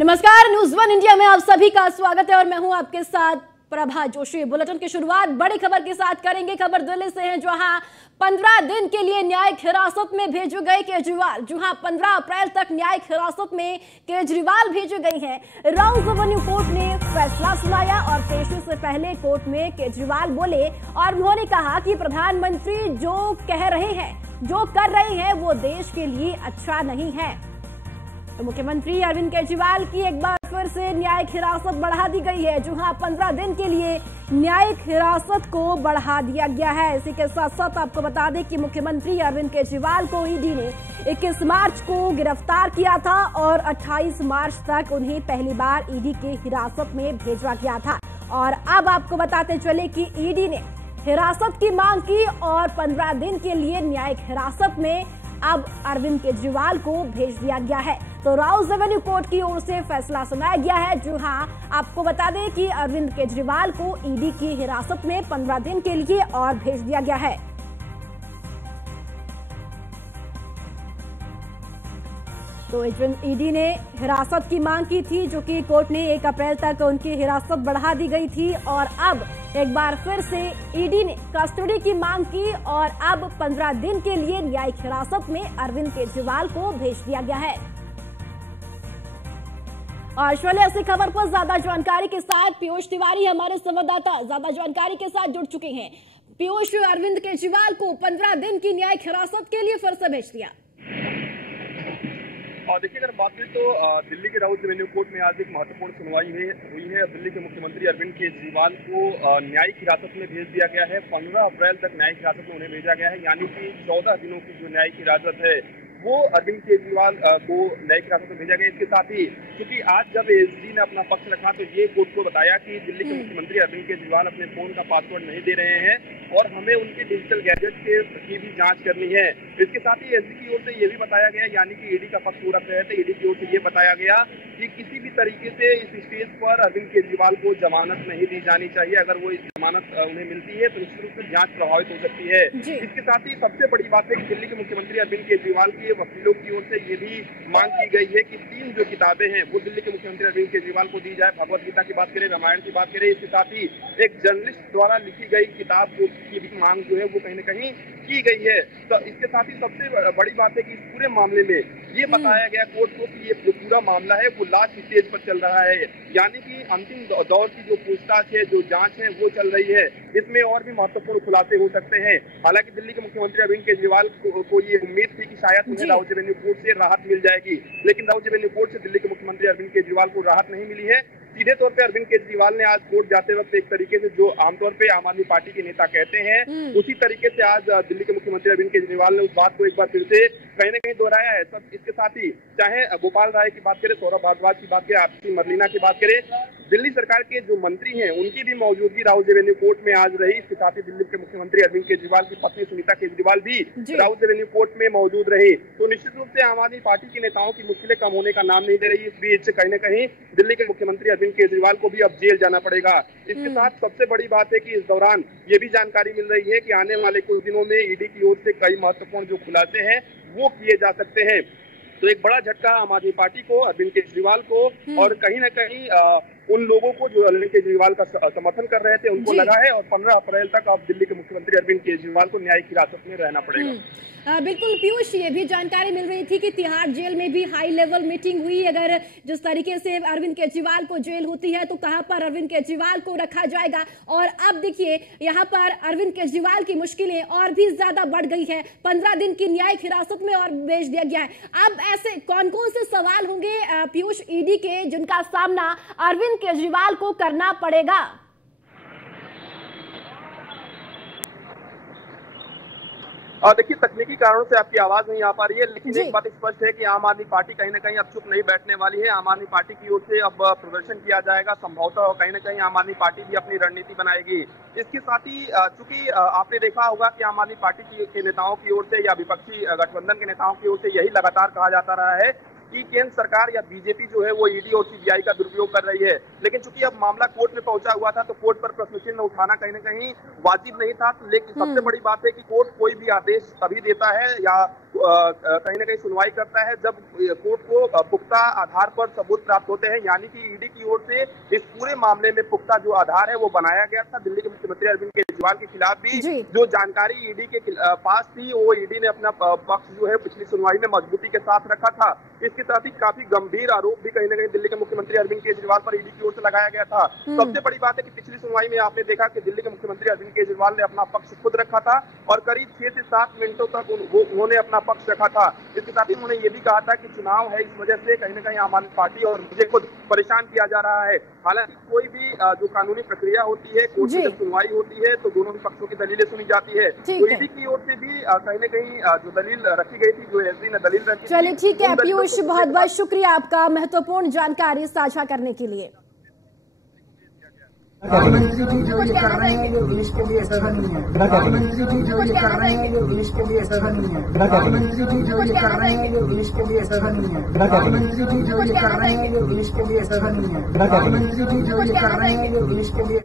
नमस्कार, news one India में आप सभी का स्वागत है और मैं हूं आपके साथ प्रभा जोशी। बुलेटिन की शुरुआत बड़ी खबर के साथ करेंगे। खबर दिल्ली से है, जहां 15 दिन के लिए न्यायिक हिरासत में भेजे गए केजरीवाल। जहां 15 अप्रैल तक न्यायिक हिरासत में केजरीवाल भेजे गए हैं। राउज एवेन्यू कोर्ट ने फैसला सुनाया और पेशी से पहले कोर्ट में केजरीवाल बोले और उन्होंने कहा कि प्रधानमंत्री जो कह रहे हैं, जो कर रहे हैं, वो देश के लिए अच्छा नहीं है। तो मुख्यमंत्री अरविंद केजरीवाल की एक बार फिर से न्यायिक हिरासत बढ़ा दी गई है। जहां 15 दिन के लिए न्यायिक हिरासत को बढ़ा दिया गया है। इसी के साथ साथ आपको बता दें कि मुख्यमंत्री अरविंद केजरीवाल को ईडी ने 21 मार्च को गिरफ्तार किया था और 28 मार्च तक उन्हें पहली बार ईडी के हिरासत में भेजा गया था। और अब आपको बताते चले कि ईडी ने हिरासत की मांग की और 15 दिन के लिए न्यायिक हिरासत में अब अरविंद केजरीवाल को भेज दिया गया है। तो राउज एवेन्यू कोर्ट की ओर से फैसला सुनाया गया है। जहां आपको बता दें कि अरविंद केजरीवाल को ईडी की हिरासत में 15 दिन के लिए और भेज दिया गया है। तो ईडी ने हिरासत की मांग की थी, जो कि कोर्ट ने 1 अप्रैल तक उनकी हिरासत बढ़ा दी गई थी और अब एक बार फिर से ईडी ने कस्टडी की मांग की और अब 15 दिन के लिए न्यायिक हिरासत में अरविंद केजरीवाल को भेज दिया गया है। और चलिए ऐसी खबर पर ज्यादा जानकारी के साथ पीयूष तिवारी हमारे संवाददाता ज्यादा जानकारी के साथ जुड़ चुके हैं। पीयूष, अरविंद केजरीवाल को 15 दिन की न्यायिक हिरासत के लिए फिर से भेज दिया। देखिए, अगर बात करें तो दिल्ली के राउज एवेन्यू कोर्ट में आज एक महत्वपूर्ण सुनवाई हुई है। दिल्ली के मुख्यमंत्री अरविंद केजरीवाल को न्यायिक हिरासत में भेज दिया गया है। 15 अप्रैल तक न्यायिक हिरासत में उन्हें भेजा गया है, यानी कि 14 दिनों की जो न्यायिक हिरासत है वो अरविंद केजरीवाल को न्यायिक हिरासत में भेजा गया। इसके साथ ही क्योंकि आज जब एसडी ने अपना पक्ष रखा तो ये कोर्ट को बताया कि दिल्ली के मुख्यमंत्री अरविंद केजरीवाल अपने फोन का पासवर्ड नहीं दे रहे हैं और हमें उनके डिजिटल गैजेट की भी जांच करनी है। इसके साथ ही एसडी की ओर से ये भी बताया गया, यानी कि ईडी का पक्ष पूरा रहे थे, ईडी की ओर से ये बताया गया कि किसी भी तरीके से इस स्टेज पर अरविंद केजरीवाल को जमानत नहीं दी जानी चाहिए। अगर वो इस जमानत उन्हें मिलती है तो निश्चित रूप से जांच प्रभावित हो सकती है। इसके साथ ही सबसे बड़ी बात है कि दिल्ली के मुख्यमंत्री अरविंद केजरीवाल की वकीलों की ओर से ये भी मांग की गई है कि 3 जो किताबें हैं वो दिल्ली के मुख्यमंत्री अरविंद केजरीवाल को दी जाए। भगवत गीता की बात करें, रामायण की बात करें, इसके साथ ही एक जर्नलिस्ट द्वारा लिखी गई किताब की भी मांग जो है वो कहीं न कहीं की गई है। तो इसके साथ ही सबसे बड़ी बात है कि इस पूरे मामले में ये बताया गया कोर्ट को कि ये जो पूरा मामला है वो लास्ट स्टेज पर चल रहा है, यानी कि अंतिम दौर की जो पूछताछ है, जो जांच है वो चल रही है। इसमें और भी महत्वपूर्ण खुलासे हो सकते हैं। हालांकि दिल्ली के मुख्यमंत्री अरविंद केजरीवाल को ये उम्मीद थी कि शायद उन्हें राउज एवेन्यू कोर्ट से राहत मिल जाएगी, लेकिन राउज एवेन्यू कोर्ट से दिल्ली के मुख्यमंत्री अरविंद केजरीवाल को राहत नहीं मिली है। सीधे तौर पे अरविंद केजरीवाल ने आज कोर्ट जाते वक्त एक तरीके से जो आमतौर पे आम आदमी पार्टी के नेता कहते हैं उसी तरीके से आज दिल्ली के मुख्यमंत्री अरविंद केजरीवाल ने उस बात को एक बार फिर से कहीं न कहीं दोहराया है। सब इसके साथ ही चाहे गोपाल राय की बात करें, सौरभ भारद्वाज की बात करें, आपसी मरलीना की बात करें, दिल्ली सरकार के जो मंत्री हैं उनकी भी मौजूदगी राउज एवेन्यू कोर्ट में आज रही। इसके साथ ही दिल्ली के मुख्यमंत्री अरविंद केजरीवाल की पत्नी सुनीता केजरीवाल भी राउज एवेन्यू कोर्ट में मौजूद रही। तो निश्चित रूप से आम आदमी पार्टी के नेताओं की मुश्किलें कम होने का नाम नहीं दे रही। इस बीच कहीं न कहीं दिल्ली के मुख्यमंत्री अरविंद केजरीवाल को भी अब जेल जाना पड़ेगा। इसके साथ सबसे बड़ी बात है कि इस दौरान ये भी जानकारी मिल रही है कि आने वाले कुछ दिनों में ईडी की ओर से कई महत्वपूर्ण जो खुलासे हैं वो किए जा सकते हैं। तो एक बड़ा झटका आम आदमी पार्टी को, अरविंद केजरीवाल को और कहीं न कहीं उन लोगों को जो अरविंद केजरीवाल का समर्थन कर रहे थे उनको लगा है। और 15 अप्रैल तक अब दिल्ली के मुख्यमंत्री अरविंद केजरीवाल को न्यायिक हिरासत में रहना पड़ेगा। बिल्कुल पीयूष, ये भी जानकारी मिल रही थी कि तिहाड़ जेल में भी हाई लेवल मीटिंग हुई। अगर जिस तरीके से अरविंद केजरीवाल को जेल होती है तो कहां पर अरविंद केजरीवाल को रखा जाएगा। और अब देखिए यहाँ पर अरविंद केजरीवाल की मुश्किलें और भी ज्यादा बढ़ गई है। 15 दिन की न्यायिक हिरासत में और भेज दिया गया है। अब ऐसे कौन कौन से सवाल होंगे पीयूष ईडी के, जिनका सामना अरविंद केजरीवाल को करना पड़ेगा? देखिए, तकनीकी कारणों से आपकी आवाज नहीं आ पा रही है, लेकिन एक बात स्पष्ट है कि आम आदमी पार्टी कहीं न कहीं अब चुप नहीं बैठने वाली है। आम आदमी पार्टी की ओर से अब प्रदर्शन किया जाएगा, संभवतः कहीं न कहीं आम आदमी पार्टी भी अपनी रणनीति बनाएगी। इसके साथ ही चूंकि आपने देखा होगा कि आम आदमी पार्टी के नेताओं की ओर से या विपक्षी गठबंधन के नेताओं की ओर से यही लगातार कहा जाता रहा है कि केंद्र सरकार या बीजेपी जो है वो ईडी और सीबीआई का दुरुपयोग कर रही है। लेकिन चूंकि अब मामला कोर्ट में पहुंचा हुआ था तो कोर्ट पर प्रश्न चिन्ह उठाना कहीं न कहीं वाजिब नहीं था। लेकिन सबसे बड़ी बात है कि कोर्ट कोई भी आदेश तभी देता है या कहीं ना कहीं सुनवाई करता है जब कोर्ट को पुख्ता आधार पर सबूत प्राप्त होते हैं, यानी कि ईडी की ओर से इस पूरे मामले में पुख्ता जो आधार है वो बनाया गया था। दिल्ली के मुख्यमंत्री अरविंद केजरीवाल के खिलाफ भी जो जानकारी ईडी के पास थी वो ईडी ने अपना पक्ष जो है पिछली सुनवाई में मजबूती के साथ रखा था। इसके साथ ही काफी गंभीर आरोप भी कहीं ना कहीं दिल्ली के मुख्यमंत्री अरविंद केजरीवाल पर ईडी की ओर से लगाया गया था। सबसे बड़ी बात है कि पिछली सुनवाई में आपने देखा कि दिल्ली के मुख्यमंत्री अरविंद केजरीवाल ने अपना पक्ष खुद रखा था और करीब 6 से 7 मिनटों तक उन्होंने अपना पक्ष रखा था। इसके साथ ही उन्होंने ये भी कहा था कि चुनाव है, इस वजह से कहीं ना कहीं आम आदमी पार्टी और मुझे खुद परेशान किया जा रहा है। हालांकि कोई भी जो कानूनी प्रक्रिया होती है, कोर्ट में जब सुनवाई होती है तो दोनों ही पक्षों की दलीलें सुनी जाती है। तो ईडी की ओर से भी कहीं ना कहीं जो दलील रखी गई थी, जो एसडी ने दलील रखी। चलिए ठीक है पीयूष, बहुत बहुत शुक्रिया आपका महत्वपूर्ण जानकारी साझा करने के लिए। प्रधानमंत्री जी जो ये कर रहे हैं ये देश के लिए अच्छा नहीं है। प्रधानमंत्री जी जो ये कर रहे हैं ये देश के लिए अच्छा नहीं है। प्रधानमंत्री जी जो ये कर रहे हैं ये देश के लिए अच्छा नहीं है। प्रधानमंत्री जी जो ये कर रहे हैं ये देश के लिए अच्छा नहीं है। प्रधानमंत्री जी जो ये कर रहे हैं ये देश के लिए